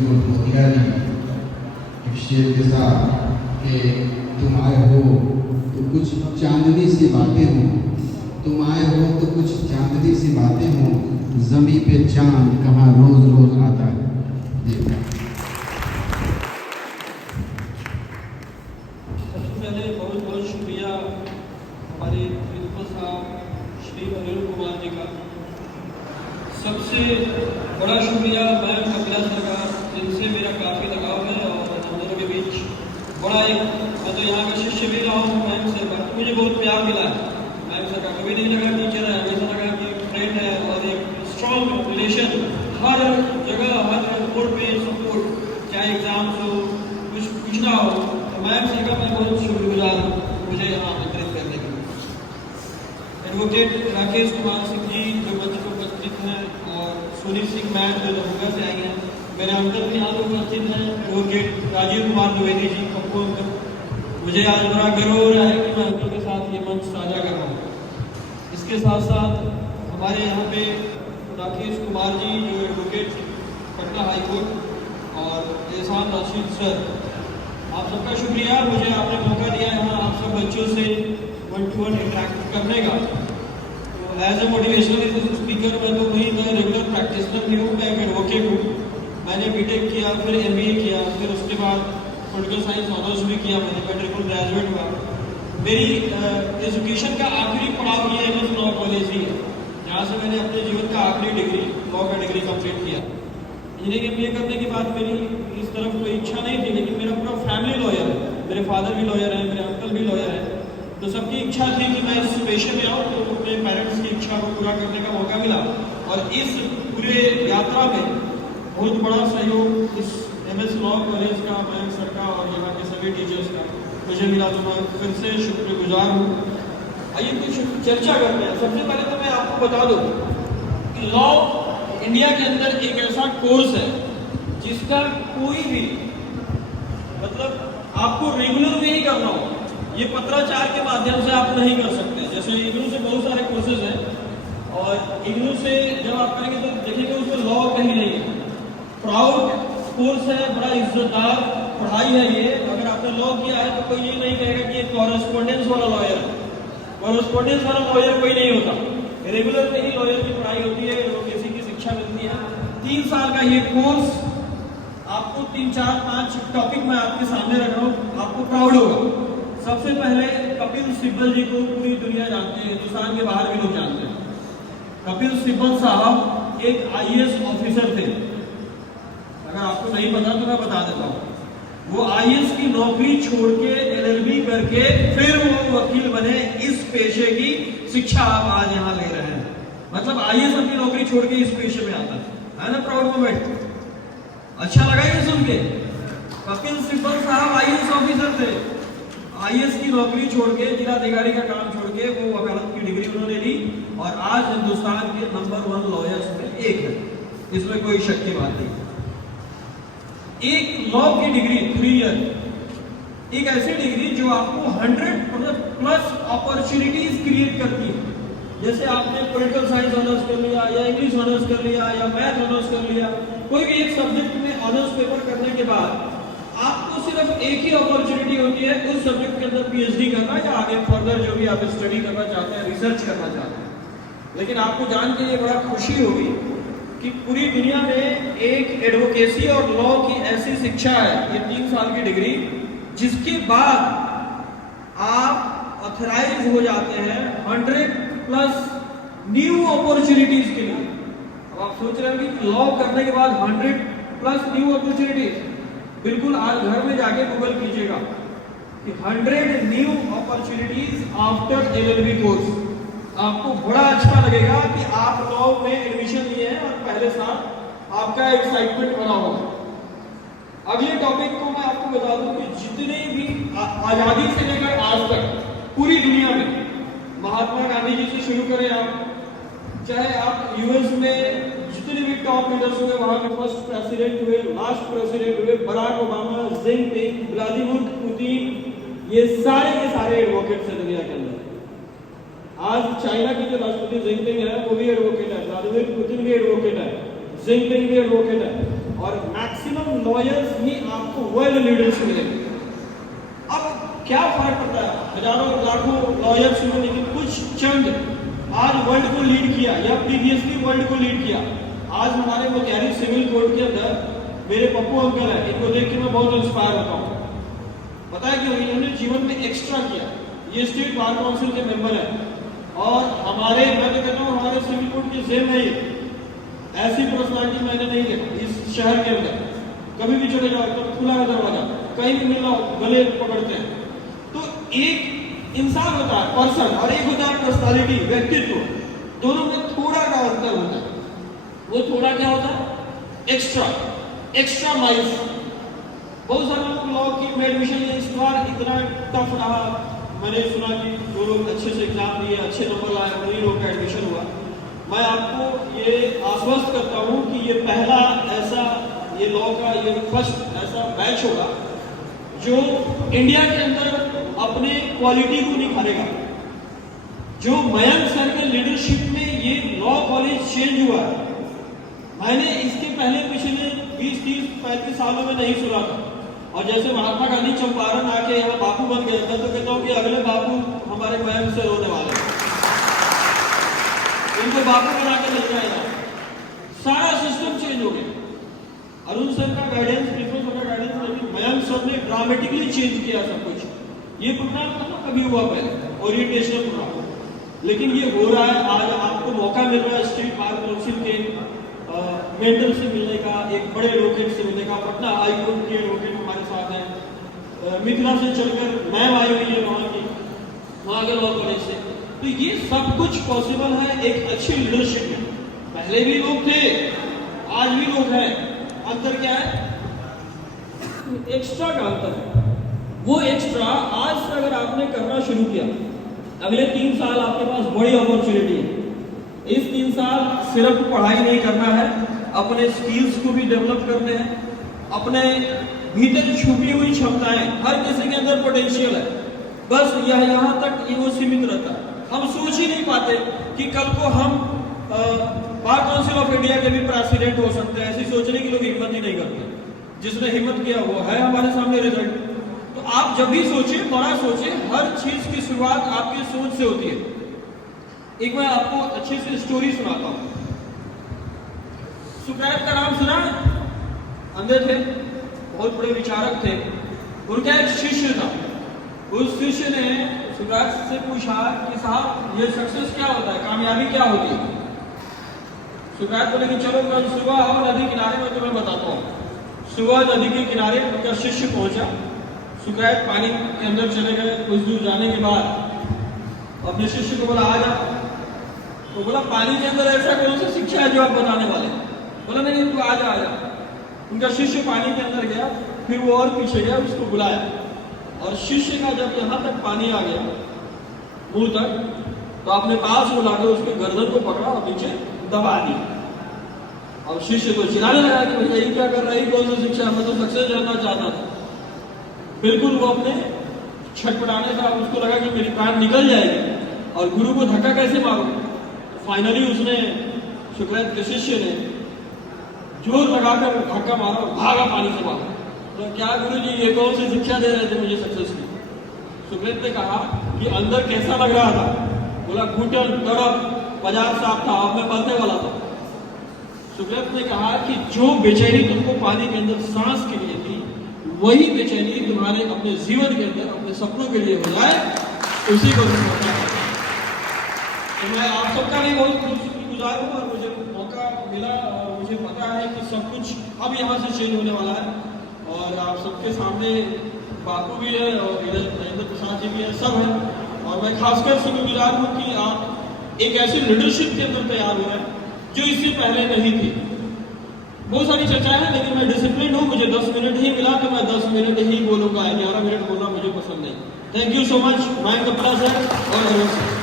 मोतिहारी शेर के साथ कि तुम आए हो तो कुछ चांदनी सी बातें हो, तुम आए हो तो कुछ चांदनी सी बातें हो, जमी पे चांद कहाँ रोज रोज आता है। सबसे पहले बहुत बहुत शुक्रिया हमारे प्रिंसिपल साहब श्री अनिल कुमार जी का। सबसे बड़ा शुक्रिया मैम कपिला सर का, जिनसे मेरा काफ़ी लगाव है और हम दोनों के बीच बड़ा एक, मैं तो यहाँ का शिष्य भी रहा हूँ मैम सर का, मुझे बहुत प्यार मिला है मैम सर का। कभी नहीं लगा टीचर है, हमेशा लगा कि फ्रेंड है और एक स्ट्रॉन्ग रिलेशन, हर जगह हर मोड़ पे सपोर्ट, चाहे एग्जाम्स हो कुछ ना हो। तो मैम सर का मैं बहुत शुक्रगुजार हूँ मुझे यहाँ आमंत्रित करने के लिए। एडवोकेट राकेश कुमार सिंह जी जो मंच पर उपस्थित हैं और सुनील सिंह मैम जो दरभंगा से आई हैं, मेरे अंकल भी यहाँ पर उपस्थित हैं, एडवोकेट राजीव कुमार द्विवेदी जी, पप्पू अंकल। मुझे आज बड़ा गर्व हो रहा है कि मैं अंकल के साथ ये मंच साझा कर रहा हूँ। इसके साथ साथ हमारे यहाँ पे राकेश कुमार जी जो एडवोकेट पटना हाई कोर्ट और एहसान राशिद सर, आप सबका शुक्रिया, मुझे आपने मौका दिया यहाँ आप सब बच्चों से 1-to-1 इंटरेक्ट करने का। तो एज ए मोटिवेशनल स्पीकर मैं तो वही, मैं रेगुलर प्रैक्टिशनर भी हूँ, मैं एक एडवोकेट हूँ। मैंने बीटेक किया, फिर एमबीए किया, फिर उसके बाद पॉलिटिकल साइंस ऑनर्स भी किया, मैंने मैट्रिकुलर ग्रेजुएट हुआ। मेरी एजुकेशन का आखिरी पड़ाव ये एमएस लॉ कॉलेज ही है, जहाँ से मैंने अपने जीवन का आखिरी डिग्री लॉ का डिग्री कंप्लीट किया। इंजीनियरिंग एमबीए करने के बाद मेरी इस तरफ कोई इच्छा नहीं थी, लेकिन मेरा पूरा फैमिली लॉयर है, मेरे फादर भी लॉयर हैं, मेरे अंकल भी लॉयर हैं, तो सबकी इच्छा थी कि मैं इस पेशे में आऊँ, तो अपने पेरेंट्स की इच्छा को पूरा करने का मौका मिला। और इस पूरे यात्रा में बहुत बड़ा सहयोग इस एमएस लॉ कॉलेज का, मैम सर का और यहाँ के सभी टीचर्स का मुझे मिला, तो मैं फिर से शुक्रगुजार हूँ। आइए कुछ चर्चा करते हैं। सबसे पहले तो मैं आपको बता दूँ कि लॉ इंडिया के अंदर एक ऐसा कोर्स है जिसका कोई भी मतलब आपको रेगुलर में ही करना हो, ये पत्राचार के माध्यम से आप नहीं कर सकते। जैसे इग्नू से बहुत सारे कोर्सेज हैं और इग्नू से जब आप करेंगे तो देखेंगे उसमें लॉ कहीं नहीं है। प्राउड कोर्स है, बड़ा इज्जतदार पढ़ाई है ये। अगर आपने लॉ किया है तो कोई ये नहीं कहेगा कि ये कॉरेस्पॉन्डेंस वाला लॉयर है। कॉरेस्पॉन्डेंस वाला लॉयर कोई नहीं होता, रेगुलर में ही लॉयर की पढ़ाई होती है, एडवोकेसी की शिक्षा मिलती है। 3 साल का ये कोर्स, आपको 3, 4, 5 टॉपिक मैं आपके सामने रख रहा हूँ, आपको प्राउड होगा। सबसे पहले कपिल सिब्बल जी को पूरी दुनिया जानती है, हिंदुस्तान के बाहर भी लोग जानते हैं। कपिल सिब्बल साहब एक आईएएस ऑफिसर थे। अगर आपको नहीं पता तो मैं बता देता हूँ। वो आईएएस की नौकरी छोड़ के एलएलबी करके फिर वो वकील बने। इस पेशे की शिक्षा आप आज यहाँ ले रहे हैं, मतलब आईएएस अपनी नौकरी छोड़ के इस पेशे में आता है ना। प्राउड मोमेंट, अच्छा लगा ये सुन के। कपिल सिब्बल साहब आईएएस ऑफिसर थे, आईएएस की नौकरी छोड़ के, जिलाधिकारी का काम छोड़ के वो वकालत की डिग्री उन्होंने ली और आज हिंदुस्तान के नंबर 1 लॉयर्स में एक है, इसमें कोई शक की बात नहीं। एक लॉ की डिग्री 3 ईयर, एक ऐसी डिग्री जो आपको 100+ अपॉर्चुनिटीज क्रिएट करती है। जैसे आपने पॉलिटिकल साइंस ऑनर्स कर लिया या इंग्लिश ऑनर्स कर लिया या मैथ ऑनर्स कर लिया, कोई भी एक सब्जेक्ट में ऑनर्स पेपर करने के बाद आपको सिर्फ एक ही अपॉर्चुनिटी होती है उस सब्जेक्ट के अंदर पीएचडी करना या आगे फर्दर जो भी आप स्टडी करना चाहते हैं, रिसर्च करना चाहते हैं। लेकिन आपको जान के ये बड़ा खुशी होगी कि पूरी दुनिया में एक एडवोकेसी और लॉ की ऐसी शिक्षा है, ये 3 साल की डिग्री, जिसके बाद आप ऑथराइज हो जाते हैं 100+ न्यू अपॉर्चुनिटीज के लिए। अब आप सोच रहे हैं कि लॉ करने के बाद 100+ न्यू अपॉर्चुनिटीज, बिल्कुल आज घर में जाके गूगल कीजिएगा कि 100 new opportunities after LLB course. आपको बड़ा अच्छा लगेगा कि आप लॉ में एडमिशन लिए हैं और पहले साल आपका एक्साइटमेंट बना होगा। अगले टॉपिक को मैं आपको बता दूं कि जितने भी आजादी से लेकर आज तक पूरी दुनिया में, महात्मा गांधी जी से शुरू करें आप, चाहे आप यूएस में जितने भी टॉप लीडर्स हुए, वहां के फर्स्ट प्रेसिडेंट हुए, लास्ट प्रेसिडेंट हुए, Barack Obama, Jinping, Vladimir Putin, ये सारे के सारे एडवोकेट्स हैं दुनिया के अंदर। आज चाइना की जो राष्ट्रपति जिनपिंग है वो भी एडवोकेट है, व्लादिमीर पुतिन भी एडवोकेट है, जिनपिंग भी एडवोकेट है। और मैक्सिमम लॉयर्स ही आपको वर्ल्ड लीडर्स मिलेंगे। अब क्या फर्क पड़ता है, हजारों लाखों लॉयर्स हुए लेकिन कुछ चंद आज वर्ल्ड को लीड किया या प्रीवियसली वर्ल्ड को लीड किया। आज हमारे मुख्यालय सिविल कोड के अंदर मेरे पप्पू अंकल है, इनको देख के मैं बहुत इंस्पायर होता हूँ। पता है कि इन्होंने जीवन में एक्स्ट्रा किया। ये स्टेट बार काउंसिल के मेंबर है और हमारे, मैं तो कहता हूँ हमारे सिविल कोड के जेम है। ऐसी पर्सनालिटी मैंने नहीं देखा इस शहर के अंदर। कभी भी चले जाओ तो खुला है दरवाजा, कहीं भी मिल जाओ गले पकड़ते हैं। तो एक इंसान होता है पर्सन और एक होता है पर्सनालिटी, व्यक्तित्व। दोनों में थोड़ा का अंतर होता है। वो थोड़ा क्या होता है, एक्स्ट्रा माइल्स। बहुत सारे लोग लॉ की में एडमिशन इस बार इतना टफ रहा, मैंने सुना कि जो लोग अच्छे से एग्जाम दिए, अच्छे नंबर लाए, उन्हीं लोग का एडमिशन हुआ। मैं आपको ये आश्वस्त करता हूँ कि ये पहला ऐसा, ये लॉ का ये फर्स्ट ऐसा बैच होगा जो इंडिया के अंदर अपने क्वालिटी को निखारेगा। जो मयंक सर के लीडरशिप में ये लॉ कॉलेज चेंज हुआ है, मैंने इसके पहले पिछले 20, 30, 35 सालों में नहीं सुना था। और जैसे महात्मा गांधी चंपारण आके यहाँ बापू बन गए, मैं तो कहता हूँ कि अगले बापू हमारे मयंक सर होने वाले हैं। इनको बापू बना के ले जाएगा। सारा सिस्टम चेंज हो गया। अरुण सर का गाइडेंस, प्रिंसिपल सर का गाइडेंस, लेकिन मयंक सर ने ड्रामेटिकली चेंज किया सब कुछ। ये प्रोग्राम मतलब कभी हुआ पहले, ओरिएंटेशनल प्रोग्राम, लेकिन ये हो रहा है। आज आपको मौका मिल रहा है स्टेट बार काउंसिल के मेंटर से मिलने का, एक बड़े एडवोकेट से मिलने का। पटना हाई कोर्ट के एडवोकेट हमारे साथ हैं, मिथिला से चलकर मैम आई हुई है वहाँ के लॉ कॉलेज से। तो ये सब कुछ पॉसिबल है एक अच्छी लीडरशिप में। पहले भी लोग थे, आज भी लोग हैं। अंतर क्या है, एक्स्ट्रा का अंतर है। वो एक्स्ट्रा आज से अगर आपने करना शुरू किया, अगले 3 साल आपके पास बड़ी अपॉर्चुनिटी है। इस 3 साल सिर्फ पढ़ाई नहीं करना है, अपने स्किल्स को भी डेवलप करने हैं। अपने भीतर छुपी हुई क्षमताएं, हर किसी के अंदर पोटेंशियल है, बस यह यहाँ तक वो सीमित रहता है। हम सोच ही नहीं पाते कि कल को हम बार काउंसिल ऑफ इंडिया के भी प्रेसिडेंट हो सकते हैं। ऐसी सोचने की लोग हिम्मत ही नहीं करते। जिसने हिम्मत किया वो है हमारे सामने रिजल्ट। तो आप जब भी सोचिए, बड़ा सोचिए, हर चीज की शुरुआत आपकी सोच से होती है। एक मैं आपको अच्छी सी स्टोरी सुनाता हूँ। सुकरात का नाम सुना? अंधे थे, बहुत बड़े विचारक थे। उनका एक शिष्य था। उस शिष्य ने सुकरात से पूछा कि साहब ये सक्सेस क्या होता है, कामयाबी क्या होती है? सुकरात बोले कि चलो कल सुबह आओ नदी किनारे में तुम्हें बताता हूँ। सुबह नदी के किनारे उनका शिष्य पहुंचा। सुकरात पानी के अंदर चले गए। कुछ दूर जाने के बाद अपने शिष्य को बोला आ जा। तो बोला पानी के अंदर ऐसा कौन सा शिक्षा है जो आप बताने वाले? बोला नहीं तू आ जा। उनका शिष्य पानी के अंदर गया, फिर वो और पीछे गया, उसको बुलाया। और शिष्य का जब यहाँ तक पानी आ गया मुंह तक, तो अपने पास बुलाकर उसके गर्दन को पकड़ा और नीचे दबा दी। और शिष्य को चिल्लाने लगा कि भैया ये क्या कर रहा है, कौन सी शिक्षा है, मैं तो सक्सेस जानना चाहता था। बिल्कुल वो अपने छटपटाने का, उसको लगा कि मेरी प्राण निकल जाएगी और गुरु को धक्का कैसे मारूं। फाइनली उसने, सुकरात के शिष्य ने जोर लगाकर धक्का मारा और भागा पानी से बाहर। तो क्या गुरुजी ये कौन सी शिक्षा दे रहे थे मुझे सक्सेस की? सुकरात ने कहा कि अंदर कैसा लग रहा था? बोला घुटन, तड़प, बाजार साफ था, अब मैं बंधने वाला था। सुकरात ने कहा कि जो बेचैनी तुमको पानी के अंदर सांस के लिए थी, वही बेचैनी तुम्हारे अपने जीवन के अंदर, अपने सपनों के लिए हो जाए, उसी को तुम करना है। तो मैं आप सबका भी बहुत शुक्रगुजार हूँ और मुझे मौका मिला और मुझे पता है कि सब कुछ अब यहाँ से चेंज होने वाला है। और आप सबके सामने बापू भी है और इधर नरेंद्र प्रसाद जी भी है, सब है। और मैं खासकर शुक्रगुजार हूँ कि आप एक ऐसी लीडरशिप के अंदर तैयार हुए हैं जो इससे पहले नहीं थी। बहुत सारी चर्चाएं हैं, लेकिन मैं डिसिप्लिन हूँ। मुझे 10 मिनट ही मिला तो मैं 10 मिनट ही बोलूंगा। 11 मिनट बोलना मुझे पसंद नहीं। Thank you so much Mayank कपड़ा सर और अरुण सर।